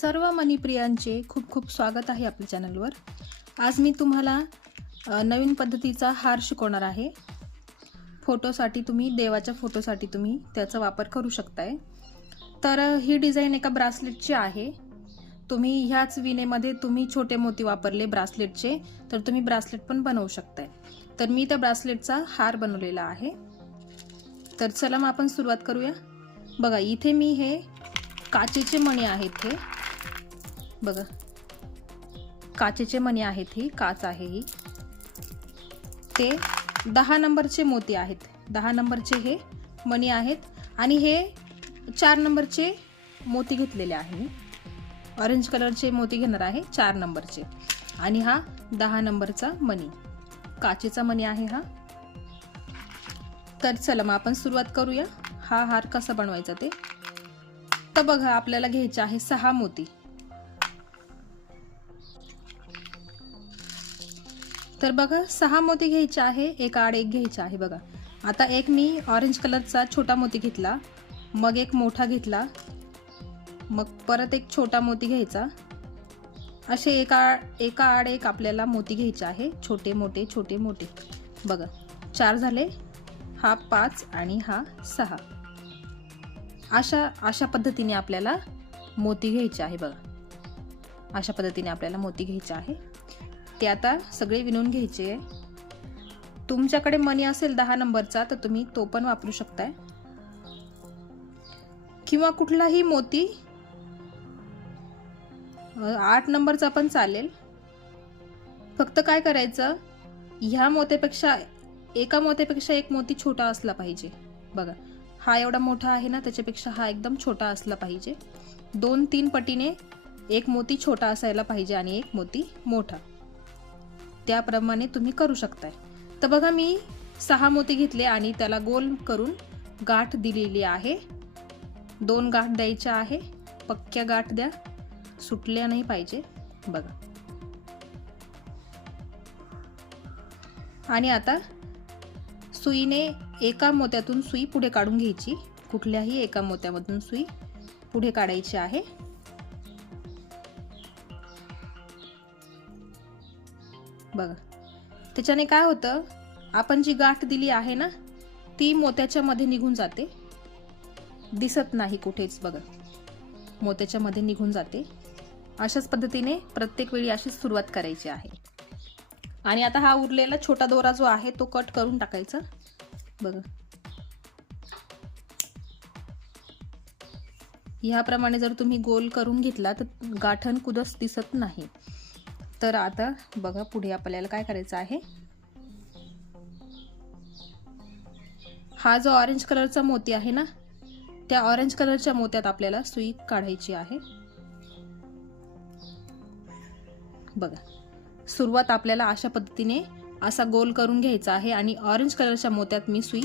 सर्व मनीप्रियांचे खूप खूप स्वागत आहे आपल्या चॅनलवर. आज मी तुम्हाला नवीन पद्धतीचा हार शिकवणार आहे. फोटोसाठी तुम्ही देवाच्या फोटोसाठी तुम्ही त्याचा वापर करू शकताय. तर ही डिझाईन एका ब्रासलेटची आहे. तुम्ही ह्याच विणेमध्ये तुम्ही छोटे मोती वापरले ब्रासलेटचे तर तुम्ही ब्रासलेट पण बनवू शकताय. तर मी त्या ब्रासलेटचा हार बनवलेला आहे. तर चला मग आपण सुरुवात करूया. बघा इथे मी हे काचेचे मणी आहेत हे. बघा. काचेचे मणी आहेत ही काच आहे ही. ते दहा नंबरचे मोती आहेत. दहा नंबरचे हे मणी आहेत आणि हे चार नंबरचे मोती घेतलेले आहे. ऑरेंज कलरचे मोती घेणार आहे चार नंबरचे. आणि हा दहा नंबरचा मणी. काचेचा मणी आहे हा. तर चला मग आपण सुरुवात करूया. हा हार कसा बनवायचा ते? तर बघा आपल्याला घ्यायचे आहे सहा मोती. तर बघा सहा मोती घ्यायचे आहे एक आड एक घ्यायचे आहे बघा. आता एक मी ऑरेंज कलरचा छोटा मोती घेतला मग एक मोठा घेतला मग परत एक छोटा मोती घ्यायचा. असे एका एका आड एक आपल्याला मोती घ्यायचे आहे छोटे मोठे छोटे मोठे. बघा चार झाले हा पाच आणि हा सहा. अशा अशा पद्धतीने आपल्याला मोती घ्यायचे आहे बघा. अशा पद्धतीने आपल्याला मोती घ्यायचे आहे. ते आता सगळे विणून घ्यायचे आहे. तुमच्याकडे मनी असेल दहा नंबरचा तर तुम्ही तो पण वापरू शकताय. किंवा कुठलाही मोती आठ नंबरचा पण चालेल. फक्त काय करायचं ह्या मोत्यापेक्षा एका मोत्यापेक्षा एक मोती छोटा असला पाहिजे. बघा हा एवढा मोठा आहे ना त्याच्यापेक्षा हा एकदम छोटा असला पाहिजे. दोन तीन पटीने एक मोती छोटा असायला पाहिजे आणि एक मोती मोठा. त्याप्रमाणे तुम्ही करू शकताय. तर बघा मी सहा मोती घेतले आणि त्याला गोल करून गाठ दिलेली आहे. दोन गाठ द्यायच्या आहे. पक्क्या गाठ द्या. सुटल्या नाही पाहिजे. बघा. आणि आता सुईने एका मोत्यातून सुई पुढे काढून घ्यायची. कुठल्याही एका मोत्यामधून सुई पुढे काढायची आहे. बघा. त्याच्याने काय होतं? आपण जी गाठ दिली आहे ना ती मोत्याच्या मध्ये निघून जाते. दिसत नाही कुठेच बघा. मोत्याच्या मध्ये निघून जाते. अशाच पद्धतीने प्रत्येक वेळी अशीच सुरुवात करायची आहे. आणि आता हा उरलेला छोटा दोरा जो आहे तो कट करून टाकायचा. बघा. ह्याप्रमाणे जर तुम्ही गोल करून घेतला तर गाठण कुदस दिसत नाही. तर आता बघा पुढे आपल्याला काय करायचं आहे. हा जो ऑरेंज कलरचा मोती आहे ना त्या ऑरेंज कलरच्या मोत्यात आपल्याला सुई काढायची आहे. बघा सुरुवात आपल्याला अशा पद्धतीने असा गोल करून घ्यायचा आहे आणि ऑरेंज कलरच्या मोत्यात मी सुई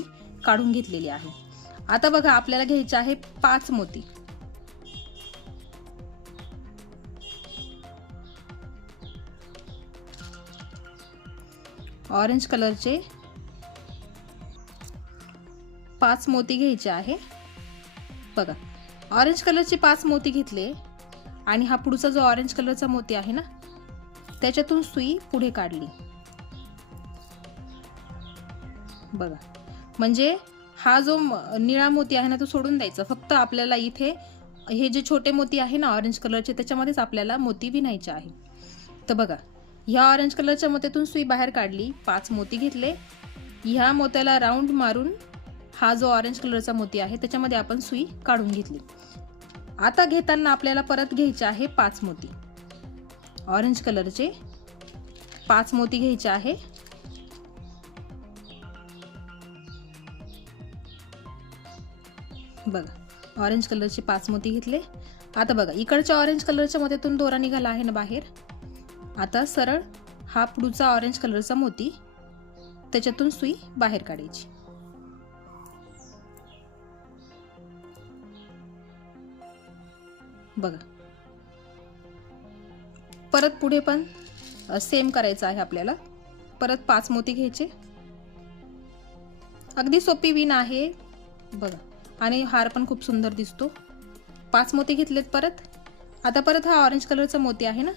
काढून घेतलेली आहे. आता बघा आपल्याला घ्यायचे आहे पाच मोती. ऑरेंज कलरचे पाच मोती घ्यायचे आहे. बघा ऑरेंज कलरचे पाच मोती घेतले आणि हा पुढचा जो ऑरेंज कलरचा मोती आहे ना त्याच्यातून सुई पुढे काढली. बघा म्हणजे हा जो निळा मोती आहे ना तो सोडून द्यायचा. फक्त आपल्याला इथे हे जे छोटे मोती आहे ना ऑरेंज कलरचे त्याच्यामध्येच आपल्याला मोती विणायचे आहे. तर बघा ह्या ऑरेंज कलरच्या मोत्यातून सुई बाहेर काढली पाच मोती घेतले. ह्या मोत्याला राऊंड मारून हा जो ऑरेंज कलरचा मोती आहे त्याच्यामध्ये आपण सुई काढून घेतली. आता घेताना आपल्याला परत घ्यायचे आहे पाच मोती. ऑरेंज कलरचे पाच मोती घ्यायचे आहे. बघा ऑरेंज कलरचे पाच मोती घेतले. आता बघा इकडच्या ऑरेंज कलरच्या मोत्यातून दोरा निघाला आहे ना बाहेर? आता सरळ हा पुढचा ऑरेंज कलरचा मोती त्याच्यातून सुई बाहेर काढायची. बघा. परत पुढे पण सेम करायचं आहे आपल्याला. परत पाच मोती घ्यायचे. अगदी सोपी विण आहे. बघा. आणि हार पण खूप सुंदर दिसतो. पाच मोती घेतलेत परत. आता परत हा ऑरेंज कलरचा मोती आहे ना?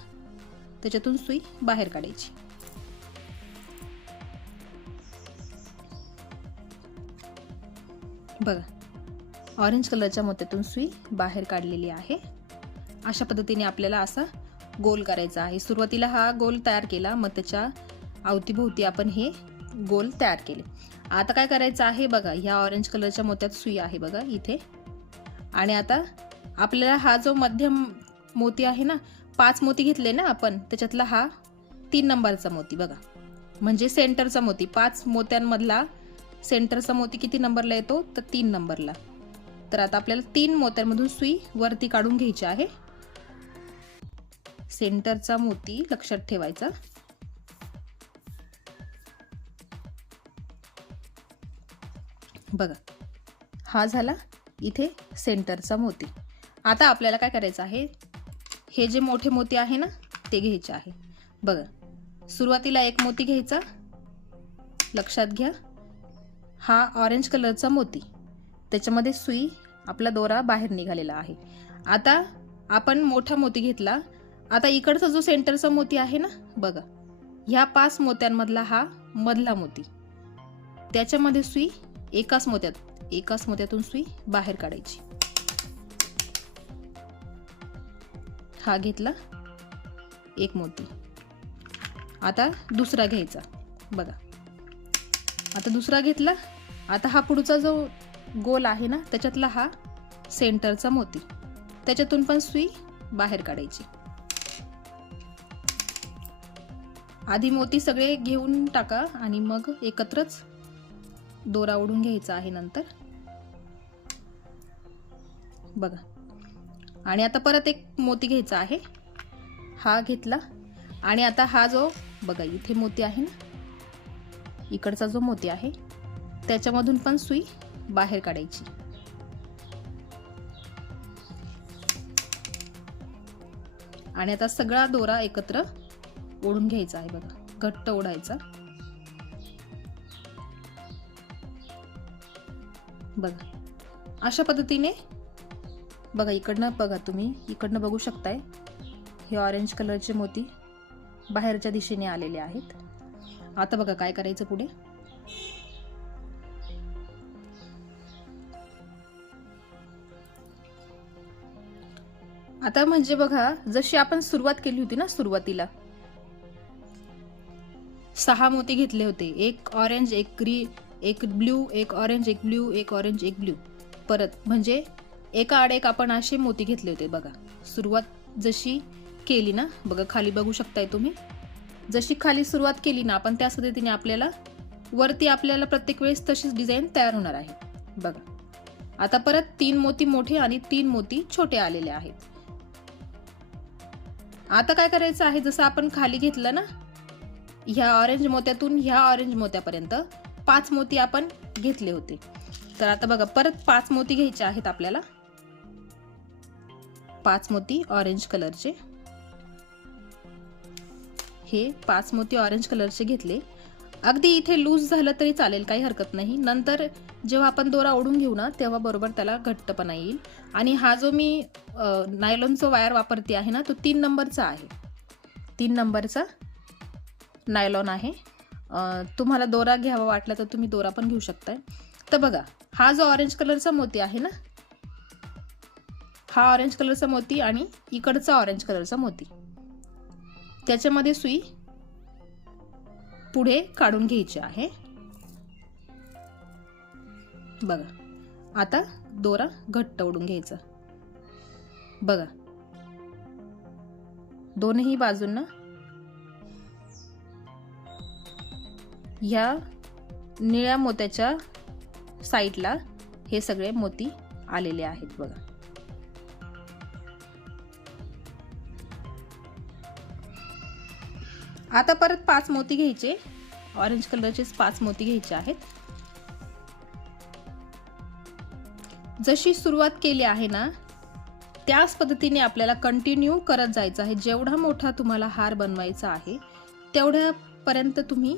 त्याच्यातून सुई बाहेर काढायची. बघा ऑरेंज कलरच्या मोत्यातून सुई बाहेर काढलेली आहे. अशा पद्धतीने आपल्याला असा गोल करायचा आहे. सुरुवातीला हा गोल तयार केला मग त्याच्या अवतीभोवती आपण हे गोल तयार केले. आता काय करायचं आहे बघा ह्या ऑरेंज कलरच्या मोत्यात सुई आहे बघा इथे. आणि आता आपल्याला हा जो मध्यम मोती आहे ना पाच मोती घेतले ना आपण त्याच्यातला हा तीन नंबरचा मोती बघा. म्हणजे सेंटरचा मोती. पाच मोत्यांमधला सेंटरचा मोती किती नंबरला येतो? तर तीन नंबरला. तर आता आपल्याला तीन मोत्यांमधून सुई वरती काढून घ्यायची आहे. सेंटरचा मोती लक्षात ठेवायचा. बघा. हा झाला इथे सेंटरचा मोती. आता आपल्याला काय करायचं आहे? हे जे मोठे मोती आहे ना ते घ्यायचे आहे. बघा सुरुवातीला एक मोती घ्यायचा. लक्षात घ्या हा ऑरेंज कलरचा मोती. त्याच्यामध्ये सुई आपला दोरा बाहेर निघालेला आहे. आता आपण मोठा मोती घेतला. आता इकडचा जो सेंटरचा मोती आहे ना बघा ह्या पाच मोत्यांमधला हा मधला मोती. त्याच्यामध्ये सुई एकाच मोत्यात एकाच मोत्यातून सुई बाहेर काढायची. हा घेतला. एक मोती. आता दुसरा घ्यायचा. बघा. आता दुसरा घेतला. आता हा पुढचा जो गोल आहे ना त्याच्यातला हा सेंटरचा मोती. त्याच्यातून पण सुई बाहेर काढायची. आधी मोती सगळे घेऊन टाका आणि मग एकत्रच दोरा ओढून घ्यायचा आहे नंतर. बघा. आणि आता परत एक मोती घ्यायचा आहे. हा घेतला. आणि आता हा जो बघा इथे मोती आहे ना? इकडचा जो मोती आहे त्याच्यामधून पण सुई बाहेर काढायची. आणि आता सगळा दोरा एकत्र ओढून घ्यायचा आहे बघा. घट्ट ओढायचा. बघा. अशा पद्धतीने बघा इकडनं बघा तुम्ही. इकडनं बघू शकताय. हे ऑरेंज कलरचे मोती बाहेरच्या दिशेने आलेले आहेत. आता बघा काय करायचं पुढे. आता म्हणजे बघा जशी आपण सुरुवात केली होती ना सुरुवातीला. सहा मोती घेतले होते. एक ऑरेंज एक ग्री एक ब्ल्यू एक ऑरेंज एक ब्ल्यू एक ऑरेंज एक ब्ल्यू परत म्हणजे एका आड एक आपण असे मोती घेतले होते बघा. सुरुवात जशी केली ना बघा खाली बघू शकताय तुम्ही. जशी खाली सुरुवात केली ना आपण त्याच पद्धतीने आपल्याला वरती आपल्याला प्रत्येक वेळेस तशीच डिझाईन तयार होणार आहे. बघा. आता परत तीन मोती मोठे आणि तीन मोती छोटे आलेले आहेत. आता काय करायचं आहे? जसं आपण खाली घेतलं ना ह्या ऑरेंज मोत्यातून ह्या ऑरेंज मोत्यापर्यंत पाच मोती आपण घेतले होते. तर आता बघा परत पाच मोती घ्यायचे आहेत आपल्याला. पाच मोती ऑरेंज कलरचे हे पाच मोती ऑरेंज कलरचे घेतले. अगदी इथे लूज झालं तरी चालेल काही हरकत नाही. नंतर जेव्हा आपण दोरा ओढून घेऊ ना तेव्हा बरोबर त्याला घट्टपणा येईल. आणि हा जो मी नायलॉनचा वायर वापरते आहे ना तो तीन नंबरचा आहे. तीन नंबरचा नायलॉन आहे. तुम्हाला दोरा घ्यावा वाटला तर तुम्ही दोरा पण घेऊ शकताय. तर बघा हा जो ऑरेंज कलरचा मोती आहे ना हा ऑरेंज कलरचा मोती आणि इकडचा ऑरेंज कलरचा मोती. त्याच्यामध्ये सुई पुढे काढून घ्यायची आहे. बघा आता दोरा घट्ट ओढून घ्यायचा. बघा दोनही बाजूंना ह्या निळ्या मोत्याच्या साईडला हे सगळे मोती आलेले आहेत बघा. आता परत पाच मोती घ्यायचे. ऑरेंज कलरचेच पाच मोती घ्यायचे आहेत. जशी सुरुवात केली आहे ना त्याच पद्धतीने आपल्याला कंटिन्यू करत जायचं आहे. जेवढा मोठा तुम्हाला हार बनवायचा आहे तेवढ्यापर्यंत तुम्ही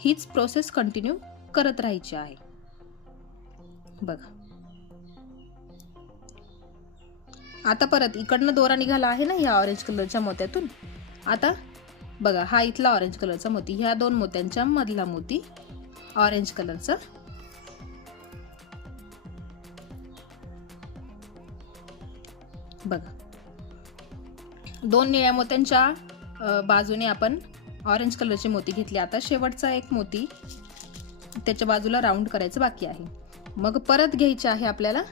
हीच प्रोसेस कंटिन्यू करत राहायची आहे. बघा. आता परत इकडनं दोरा निघाला आहे ना ह्या ऑरेंज कलरच्या मोत्यातून. आता बघा हा इथला ऑरेंज कलरचा मोती ह्या दोन मोत्यांच्या मधला मोती ऑरेंज कलरचा बघा. दोन निळ्या मोत्यांच्या बाजूने आपण ऑरेंज कलरचे मोती घेतले. आता शेवटचा एक मोती त्याच्या बाजूला राऊंड करायचं बाकी आहे. मग परत घ्यायचे आहे आपल्याला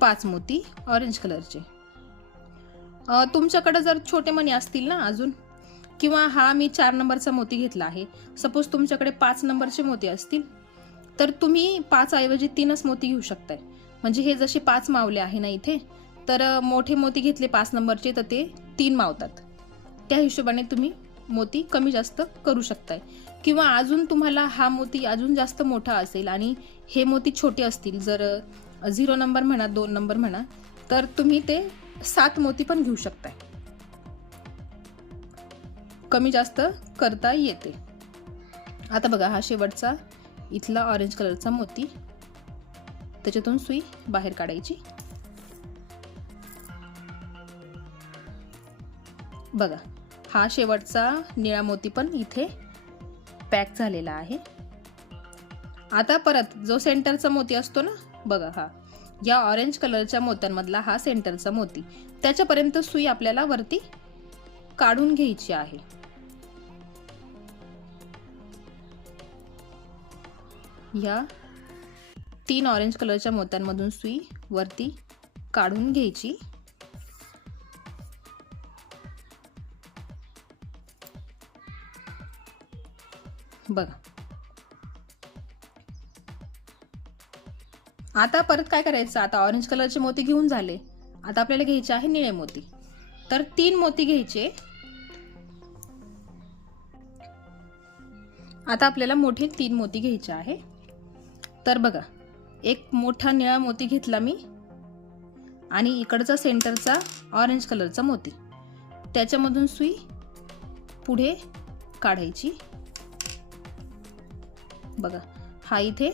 पाच मोती ऑरेंज कलरचे तुमच्याकडे जर छोटे मणी असतील ना अजून किंवा हा मी चार नंबरचा मोती घेतला आहे सपोज तुमच्याकडे पाच नंबरचे मोती असतील तर तुम्ही पाच ऐवजी तीनच मोती घेऊ शकताय. म्हणजे हे जसे पाच मावले आहे ना इथे तर मोठे मोती घेतले पाच नंबरचे तर ते तीन मावतात. त्या हिशोबाने तुम्ही मोती कमी जास्त करू शकताय. किंवा अजून तुम्हाला हा मोती अजून जास्त मोठा असेल आणि हे मोती छोटे असतील जर झिरो नंबर म्हणा दोन नंबर म्हणा तर तुम्ही ते सात मोती पण घेऊ शकताय. कमी जास्त करता येते. आता बघा हा शेवटचा इथला ऑरेंज कलरचा मोती. त्याच्यातून सुई बाहेर काढायची. बघा हा शेवटचा निळा मोती पण इथे पॅक झालेला आहे. आता परत जो सेंटरचा मोती असतो ना बघा हा. या ऑरेंज कलरच्या मोत्यांमधला हा सेंटरचा मोती. त्याच्यापर्यंत सुई आपल्याला वरती काढून घ्यायची आहे. या तीन ऑरेंज कलरच्या मोत्यांमधून सुई वरती काढून घ्यायची. बघा. आता परत काय करायचं? आता ऑरेंज कलरचे मोती घेऊन झाले. आता आपल्याला घ्यायचे आहे निळे मोती. तर तीन मोती घ्यायचे. आता आपल्याला मोठे तीन मोती घ्यायचे आहे. तर बघा एक मोठा निळा मोती घेतला मी आणि इकडचा सेंटरचा ऑरेंज कलरचा मोती. त्याच्यामधून सुई पुढे काढायची. बघा हा इथे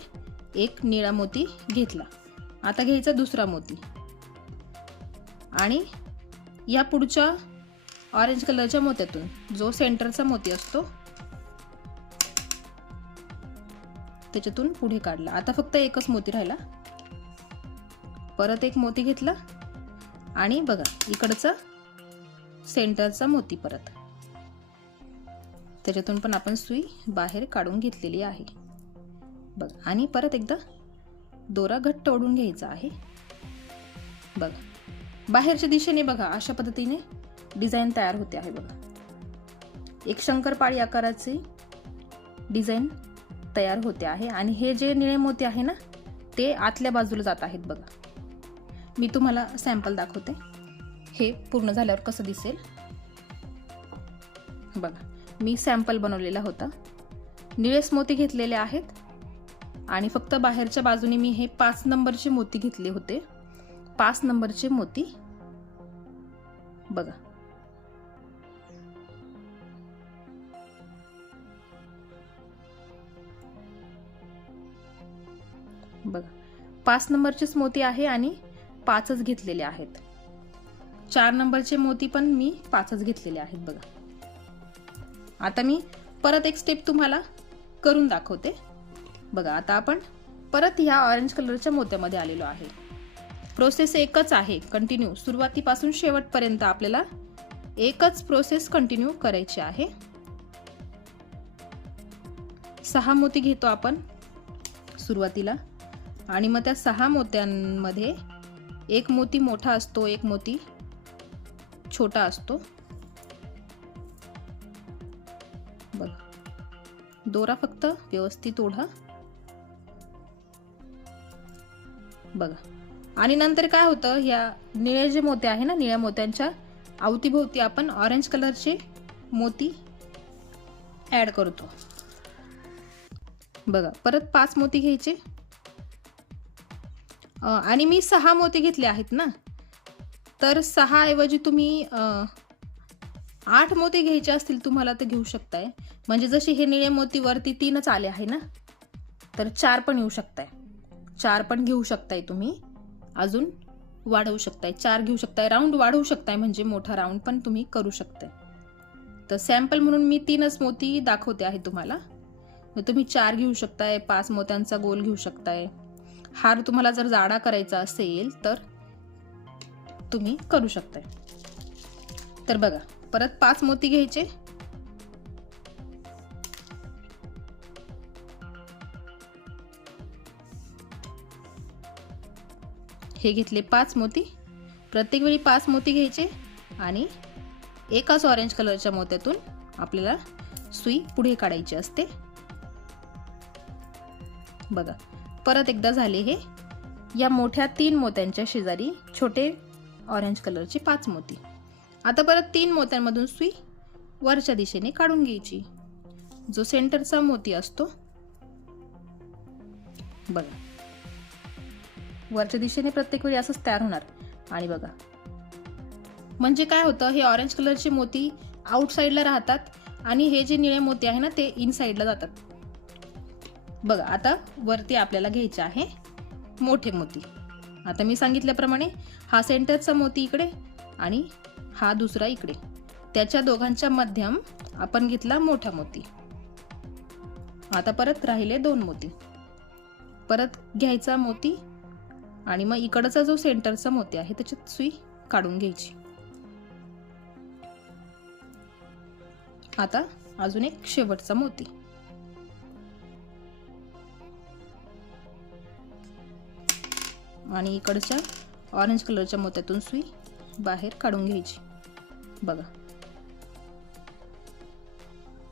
एक निळा मोती घेतला. आता घ्यायचा दुसरा मोती. आणि या पुढच्या ऑरेंज कलरच्या मोत्यातून जो सेंटरचा मोती असतो त्याच्यातून पुढे काढला. आता फक्त एकच मोती राहिला. परत एक मोती घेतला. आणि बघा इकडचा सेंटरचा मोती परत. त्याच्यातून पण आपण सुई बाहेर काढून घेतलेली आहे. बघ आणि परत एकदा दोरा घट्ट ओढून घ्यायचा आहे. बघ बाहेरच्या दिशेने बघा अशा पद्धतीने डिझाईन तयार होते आहे बघा. एक शंकरपाळी आकाराचे डिझाईन तयार होते आहे आणि हे जे निळे मोती आहे ना ते आतल्या बाजूला जात आहेत बघा. मी तुम्हाला सॅम्पल दाखवते. हे पूर्ण झाल्यावर कसं दिसेल? बघा मी सॅम्पल बनवलेला होता. निळेस मोती घेतलेले आहेत. आणि फक्त बाहेरच्या बाजूने मी हे पाच नंबरचे मोती घेतले होते. पाच नंबरचे मोती. बघा. बघा. पाच नंबरचेच मोती आहे आणि पाचच घेतलेले आहेत. चार नंबरचे मोती पण मी पाचच घेतलेले आहेत बघा. आता मी परत एक स्टेप तुम्हाला करून दाखवते. बघा आता आपण परत ह्या ऑरेंज कलरच्या मोत्यामध्ये आलेलो आहे. प्रोसेस एकच आहे कंटिन्यू सुरुवातीपासून शेवटपर्यंत आपल्याला एकच प्रोसेस कंटिन्यू करायची आहे. सहा मोती घेतो आपण सुरुवातीला. आणि मग त्या सहा मोत्यांमध्ये एक मोती मोठा असतो एक मोती छोटा असतो. बघ. दोरा फक्त व्यवस्थित ओढा. बघा. आणि नंतर काय होतं ह्या निळे जे मोत्या आहे ना निळ्या मोत्यांच्या अवतीभोवती आपण ऑरेंज कलरचे मोती ऍड करतो. बघा परत पाच मोती घ्यायचे. आणि मी सहा मोती घेतले आहेत ना. तर सहा ऐवजी तुम्ही आठ मोती घ्यायचे असतील तुम्हाला तर घेऊ शकताय. म्हणजे जसे हे निळे मोती वरती तीनच आले आहे ना तर चार पण येऊ शकताय. चार पण घेऊ शकताय तुम्ही. अजून वाढवू शकताय. चार घेऊ शकताय. राऊंड वाढवू शकताय म्हणजे मोठा राऊंड पण तुम्ही करू शकताय. तर सॅम्पल म्हणून मी तीनच मोती दाखवते आहे तुम्हाला. मग तुम्ही चार घेऊ शकताय पाच मोत्यांचा गोल घेऊ शकताय. हार तुम्हाला जर जाडा करायचा असेल तर तुम्ही करू शकताय. तर बघा परत पाच मोती घ्यायचे. हे घेतले पाच मोती. प्रत्येक वेळी पाच मोती घ्यायचे आणि एकाच ऑरेंज कलरच्या मोत्यातून आपल्याला सुई पुढे काढायची असते. बघा परत एकदा झाले हे. या मोठ्या तीन मोत्यांच्या शेजारी छोटे ऑरेंज कलरचे पाच मोती. आता परत तीन मोत्यांमधून सुई वरच्या दिशेने काढून घ्यायची. जो सेंटरचा मोती असतो. बघा वरच्या दिशेने प्रत्येक वेळी असंच तयार होणार. आणि बघा. म्हणजे काय होतं हे ऑरेंज कलरचे मोती आउटसाईडला राहतात आणि हे जे निळे मोती आहे ना ते इनसाईडला जातात. बघा आता वरती आपल्याला घ्यायचे आहे मोठे मोती. आता मी सांगितल्याप्रमाणे हा सेंटरचा मोती इकडे आणि हा दुसरा इकडे. त्याच्या दोघांच्या मध्यम आपण घेतला मोठा मोती. आता परत राहिले दोन मोती. परत घ्यायचा मोती आणि मग इकडचा जो सेंटरचा मोती आहे त्याच्यात सुई काढून घ्यायची. आता अजून एक शेवटचा मोती. आणि इकडच्या ऑरेंज कलरच्या मोत्यातून सुई बाहेर काढून घ्यायची. बघा.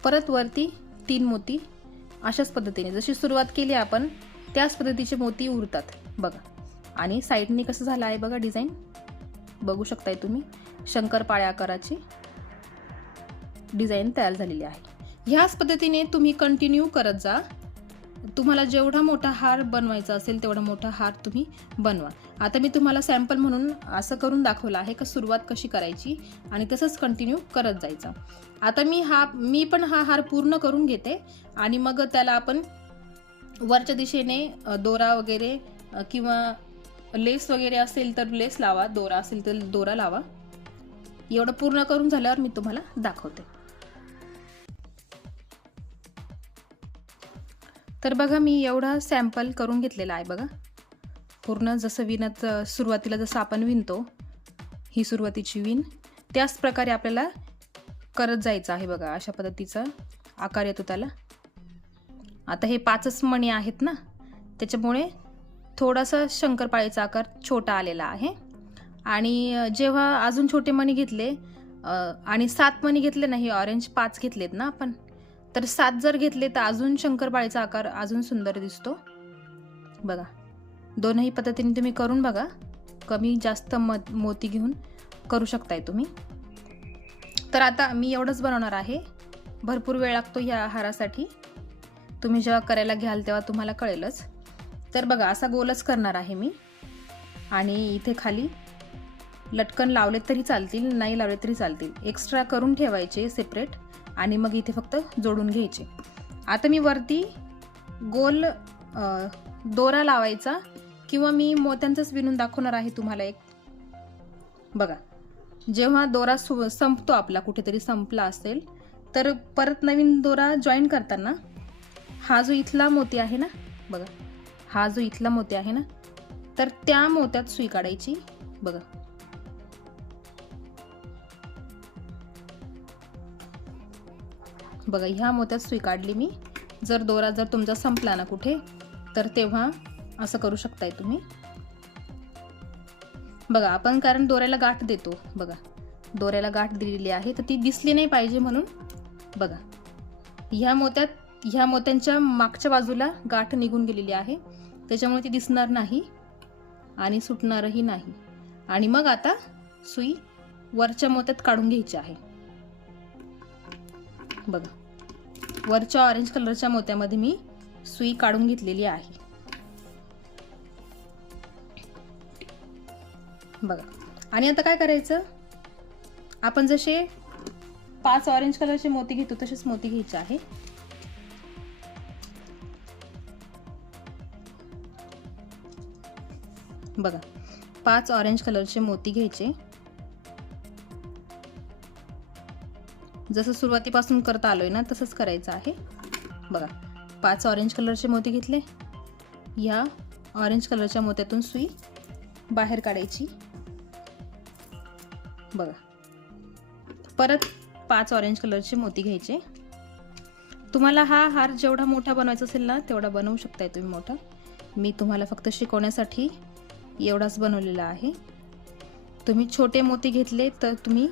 परत वरती तीन मोती अशाच पद्धतीने जशी सुरुवात केली आपण त्याच पद्धतीचे मोती उरतात. बघा. आणि साईडने कसं झालं आहे बघा डिझाईन? बघू शकताय तुम्ही. शंकरपाळ्या आकाराची डिझाईन तयार झालेली आहे. ह्याच पद्धतीने तुम्ही कंटिन्यू करत जा. तुम्हाला जेवढा मोठा हार बनवायचा असेल तेवढा मोठा हार तुम्ही बनवा. आता मी तुम्हाला सॅम्पल म्हणून असं करून दाखवलं आहे का सुरुवात कशी करायची आणि तसंच कंटिन्यू करत जायचं. आता मी हा मी पण हा हार पूर्ण करून घेते आणि मग त्याला आपण वरच्या दिशेने दोरा वगैरे किंवा लेस वगैरे असेल तर लेस लावा दोरा असेल तर दोरा लावा. एवढं पूर्ण करून झाल्यावर मी तुम्हाला दाखवते. तर बघा मी एवढा सॅम्पल करून घेतलेला आहे बघा. पूर्ण जसं विणत सुरुवातीला जसं आपण विणतो ही सुरुवातीची विण. त्याच प्रकारे आपल्याला करत जायचं आहे बघा अशा पद्धतीचा आकार येतो त्याला. आता हे पाचच मणी आहेत ना त्याच्यामुळे थोडासा शंकरपाळीचा आकार छोटा आलेला आहे. आणि जेव्हा अजून छोटे मणी घेतले आणि सात मणी घेतले नाही ऑरेंज पाच घेतलेत ना आपण तर सात जर घेतले तर अजून शंकरपाळीचा आकार अजून सुंदर दिसतो. बघा दोनही पद्धतीने तुम्ही करून बघा. कमी जास्त म मोती घेऊन करू शकताय तुम्ही. तर आता मी एवढंच बनवणार आहे. भरपूर वेळ लागतो ह्या आहारासाठी. तुम्ही जेव्हा करायला घ्याल तेव्हा तुम्हाला कळेलच. तर बघा असा गोलच करणार आहे मी. आणि इथे खाली लटकन लावले तरी चालतील नाही लावले तरी चालतील. एक्स्ट्रा करून ठेवायचे सेपरेट आणि मग इथे फक्त जोडून घ्यायचे. आता मी वरती गोल दोरा लावायचा किंवा मी मोत्यांचंच विणून दाखवणार आहे तुम्हाला एक. बघा जेव्हा दोरा सु संपतो आपला कुठेतरी संपला असेल तर परत नवीन दोरा जॉईन करताना हा जो इथला मोती आहे ना बघा. हा जो इथला मोत्या आहे ना तर त्या मोत्यात सुई काढायची. बघा. बघा ह्या मोत्यात सुई काढली मी. जर दोरा जर तुमचा संपला ना कुठे तर तेव्हा असं करू शकताय तुम्ही. बघा आपण कारण दोऱ्याला गाठ देतो. बघा दोऱ्याला गाठ दिलेली आहे तर ती दिसली नाही पाहिजे म्हणून. बघा ह्या मोत्यात ह्या मोत्यांच्या मागच्या बाजूला गाठ निघून गेलेली आहे. त्याच्यामुळे ती दिसणार नाही आणि सुटणारही नाही. आणि मग आता सुई वरच्या मोत्यात काढून घ्यायची आहे. बघा वरच्या ऑरेंज कलरच्या मोत्यामध्ये मी सुई काढून घेतलेली आहे. बघा आणि आता काय करायचं? आपण जसे पाच ऑरेंज कलरचे मोती घेतो तसेच मोती घ्यायचे आहे. बघा. पाच ऑरेंज कलरचे मोती घ्यायचे. जसं सुरुवातीपासून करता आलोय ना तसंच करायचं आहे. बघा पाच ऑरेंज कलरचे मोती घेतले. या ऑरेंज कलरच्या मोत्यातून सुई बाहेर काढायची. बघा. परत पाच ऑरेंज कलरचे मोती घ्यायचे. तुम्हाला हा हार जेवढा मोठा बनवायचा असेल ना तेवढा बनवू शकताय तुम्ही मोठा. मी तुम्हाला फक्त शिकवण्यासाठी एवढाच बनवलेला आहे. तुम्ही छोटे मोती घेतले तर तुम्ही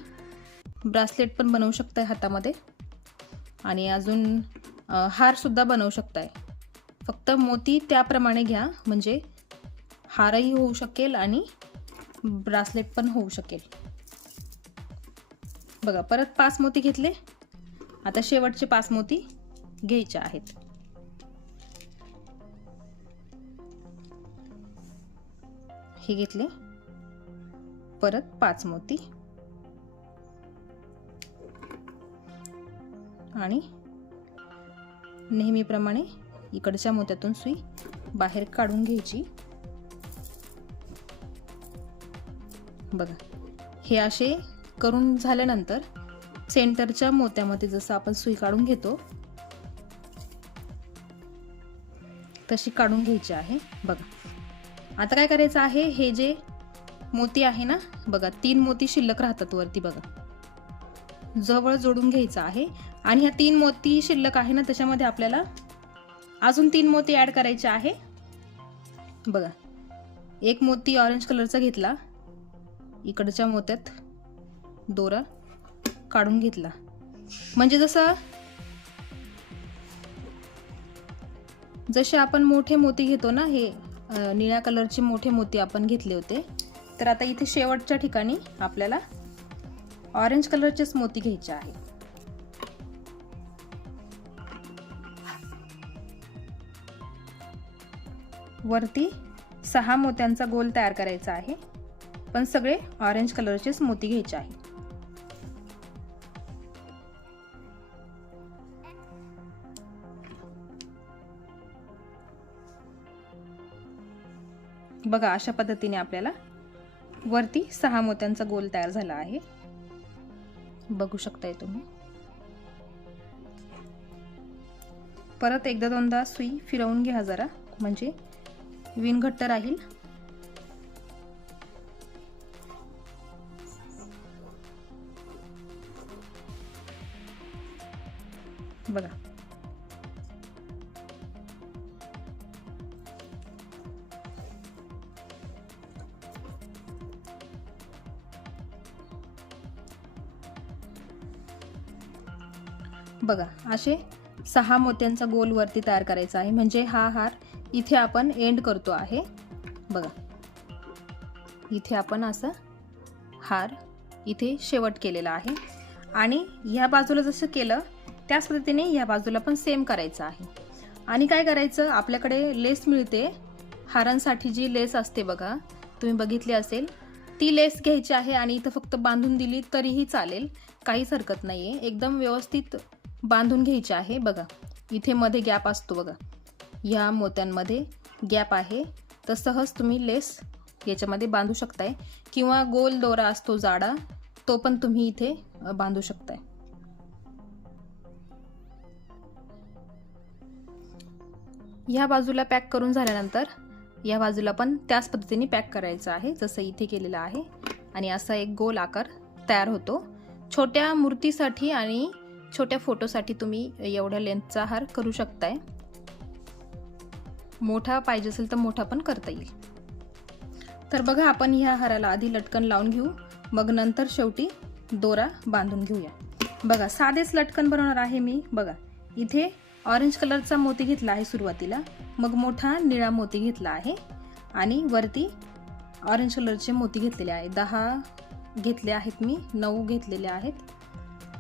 ब्रासलेट पण बनवू शकताय हातामध्ये. आणि अजून हारसुद्धा बनवू शकताय. फक्त मोती त्याप्रमाणे घ्या म्हणजे हारही होऊ शकेल आणि ब्रासलेट पण होऊ शकेल. बघा परत पाच मोती घेतले. आता शेवटचे पाच मोती घ्यायचे आहेत. हे घेतले. परत पाच मोती. आणि नेहमीप्रमाणे इकडच्या मोत्यातून सुई बाहेर काढून घ्यायची. बघा हे असे करून झाल्यानंतर सेंटरच्या मोत्यामध्ये जसं आपण सुई काढून घेतो तशी काढून घ्यायची आहे. बघा आता काय करायचं आहे? हे जे मोती आहे ना बघा तीन मोती शिल्लक राहतात वरती बघा. जवळ जोडून घ्यायचं आहे. आणि ह्या तीन मोती शिल्लक आहे ना त्याच्यामध्ये आपल्याला अजून तीन मोती ॲड करायचे आहे. बघा एक मोती ऑरेंज कलरचा घेतला. इकडच्या मोत्यात दोरा काढून घेतला. म्हणजे जसं जसे आपण मोठे मोती घेतो ना हे निळ्या कलरचे मोठे मोती आपण घेतले होते. तर आता इथे शेवटच्या ठिकाणी आपल्याला ऑरेंज कलरचेच मोती घ्यायचे आहे. वरती सहा मोत्यांचा गोल तयार करायचा आहे. पण सगळे ऑरेंज कलरचेच मोती घ्यायचे आहे. बघा अशा पद्धतीने आपल्याला वरती सहा मोत्यांचा गोल तयार झाला आहे. बघू शकताय तुम्ही. परत एकदा दोनदा सुई फिरवून घ्या जरा म्हणजे विण घट्ट राहील. बघा. बघा असे सहा मोत्यांचा गोल वरती तयार करायचा आहे. म्हणजे हा हार इथे आपण एंड करतो आहे. बघा इथे आपण असं हार इथे शेवट केलेला आहे. आणि ह्या बाजूला जसं केलं त्याच पद्धतीने ह्या बाजूला पण सेम करायचं आहे. आणि काय करायचं आपल्याकडे लेस मिळते. हारांसाठी जी लेस असते बघा तुम्ही बघितली असेल ती लेस घ्यायची आहे आणि इथं फक्त बांधून दिली तरीही चालेल. काहीच हरकत नाही आहे एकदम व्यवस्थित बांधून घ्यायचे आहे. बघा इथे मध्ये गॅप असतो बघा. ह्या मोत्यांमध्ये गॅप आहे. तर सहज तुम्ही लेस याच्यामध्ये बांधू शकताय. किंवा गोल दोरा असतो जाडा तो पण तुम्ही इथे बांधू शकताय. ह्या बाजूला पॅक करून झाल्यानंतर या बाजूला पण त्याच पद्धतीने पॅक करायचं आहे जसं इथे केलेलं आहे. आणि असा एक गोल आकार तयार होतो. छोट्या मूर्तीसाठी आणि छोट्या फोटोसाठी तुम्ही एवढ्या लेंथचा हार करू शकताय. मोठा पाहिजे असेल तर मोठा पण करता येईल. तर बघा आपण ह्या हाराला आधी लटकन लावून घेऊ. मग नंतर शेवटी दोरा बांधून घेऊया. बघा साधेच लटकन बनवणार आहे मी. बघा इथे ऑरेंज कलरचा मोती घेतला आहे सुरुवातीला. मग मोठा निळा मोती घेतला आहे. आणि वरती ऑरेंज कलरचे मोती घेतलेले आहे. दहा घेतले आहेत मी नऊ घेतलेले आहेत.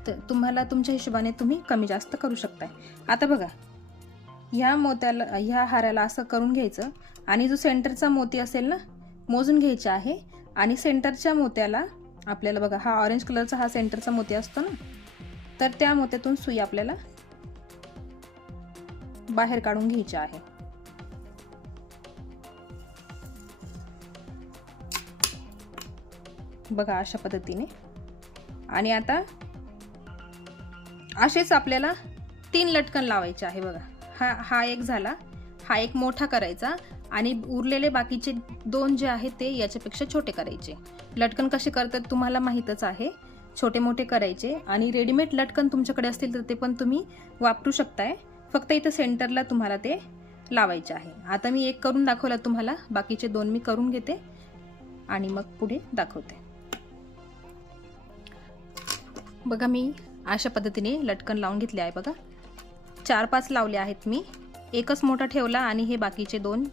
तर तुम्हाला तुमच्या हिशोबाने तुम्ही कमी जास्त करू शकताय. आता बघा ह्या मोत्याला ह्या हाराला असं करून घ्यायचं आणि जो सेंटरचा मोती असेल ना मोजून घ्यायचा आहे आणि सेंटरच्या मोत्याला आपल्याला बघा हा ऑरेंज कलरचा हा सेंटरचा मोती असतो ना तर त्या मोत्यातून सुई आपल्याला बाहेर काढून घ्यायची आहे. बघा अशा पद्धतीने. आणि आता असेच आपल्याला तीन लटकन लावायचे आहे बघा. हा हा एक झाला. हा एक मोठा करायचा आणि उरलेले बाकीचे दोन जे आहेत ते याच्यापेक्षा छोटे करायचे. लटकन कसे करतात तुम्हाला माहीतच आहे. छोटे मोठे करायचे आणि रेडीमेड लटकन तुमच्याकडे असतील तर ते पण तुम्ही वापरू शकताय. फक्त इथं सेंटरला तुम्हाला ते लावायचे आहे. आता मी एक करून दाखवलं तुम्हाला. बाकीचे दोन मी करून घेते आणि मग पुढे दाखवते. बघा मी अशा पद्धतीने लटकन लावून घेतले आहे बघा. चार पाच लावले आहेत मी. एकच मोठा ठेवला आणि हे बाकीचे दोन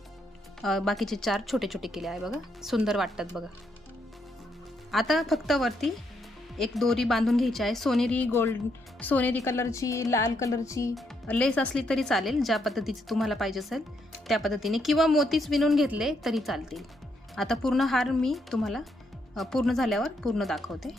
बाकीचे चार छोटे छोटे केले आहे बघा. सुंदर वाटतात बघा. आता फक्त वरती एक दोरी बांधून घ्यायची आहे. सोनेरी गोल्ड सोनेरी कलरची लाल कलरची लेस असली तरी चालेल. ज्या पद्धतीची तुम्हाला पाहिजे असेल त्या पद्धतीने. किंवा मोतीच विणून घेतले तरी चालतील. आता पूर्ण हार मी तुम्हाला पूर्ण झाल्यावर पूर्ण दाखवते.